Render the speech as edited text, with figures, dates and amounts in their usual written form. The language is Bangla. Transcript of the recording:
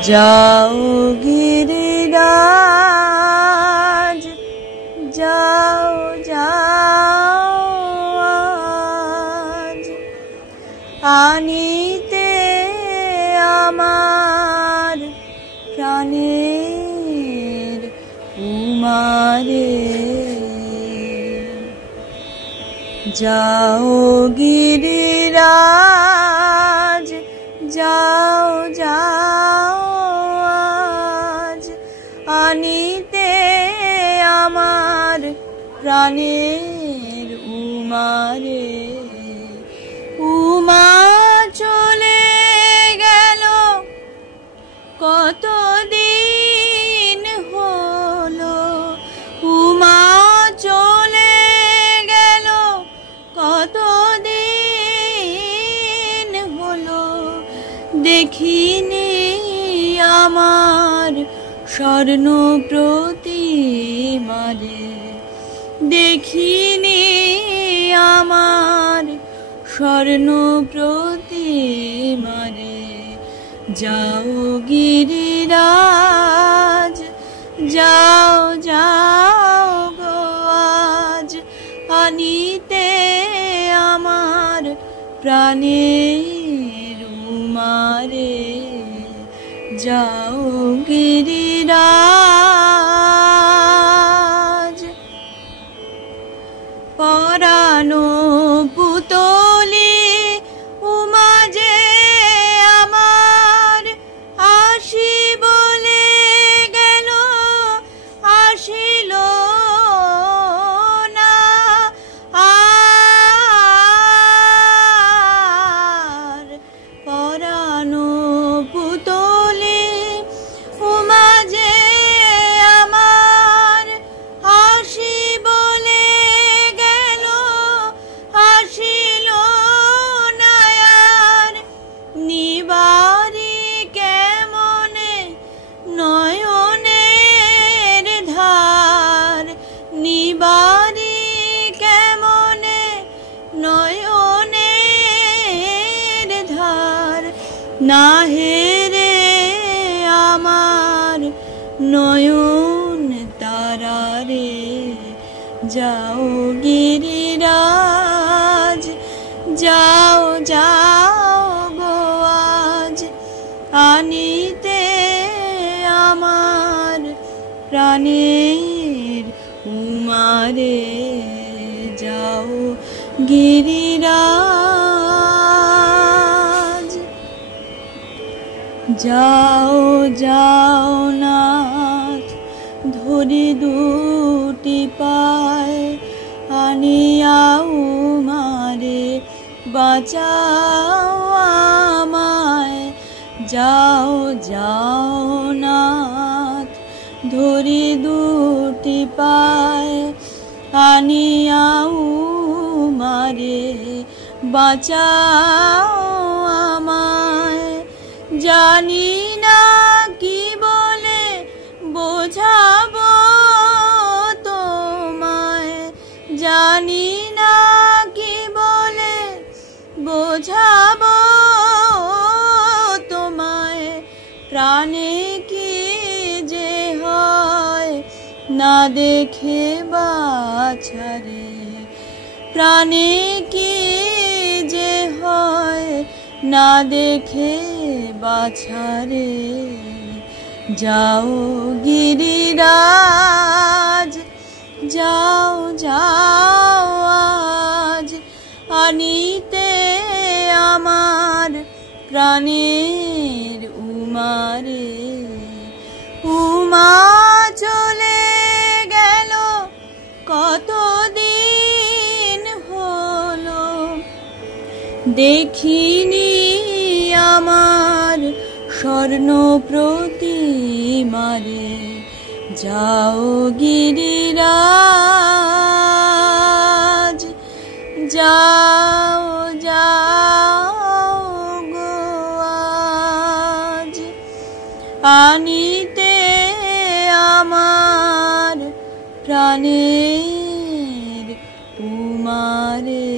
যাও গিরিরাজ যাও যাও আজ আনিতে আমার প্রাণের উমারে। যাও গিরিরাজ যাও যাও আজ আনিতে আমার প্রাণের উমারে। উমা চলে গেল কতদিন হলো, উমা চলে গেল কতদিন হলো, দেখিনি আমার স্বর্ণ প্রতিমারে। দেখিনি আমার স্বর্ণ প্রতিমারে। যাও গিরিরাজ যাও যাও গো আজ আনিতে আমার প্রাণের উমারে। যাও গিরিরাজ। পরানো পুতলি উমা যে আমার আসি বলে গেল, আসিল না আর। পরানো পুতলি উমা যে আমার আসি বলে গেল, আসিল না আর। নিবারি কেমনে নয়নের ধার, নিবারি কেমনে নয়নের ধার। না হেরে আমার নয়ন তারারে। যাও গিরিরাজ যাও যাও গো আজ আনিতে আমার প্রাণের উমারে। যাও গিরিরাজ। যাও যাও নাথ ধরি দুটি পায় আনিয়া উমারে বাঁচাও আমায়। যাও যাও নাথ ধরি দুটি পায় আনিয়া উমারে বাঁচাও আমায়। জানি না কি বলে বোঝাবো তোমায়, জানি না কি বলে বোঝাবো তোমায়। প্রাণে কি যে হয় না দেখে বাছারে, প্রাণে কি যে হয় না দেখে বাছারে। যাও গিরিরাজ যাও যাও আজ আনিতে আমার প্রাণের উমারে। উমা চলে গেল কতদিন হলো, দেখিনি আমার স্বর্ণ প্রতিমারে। যাও গিরিরাজ যাও যাও গো আজ আনিতে আমার প্রাণের উমারে।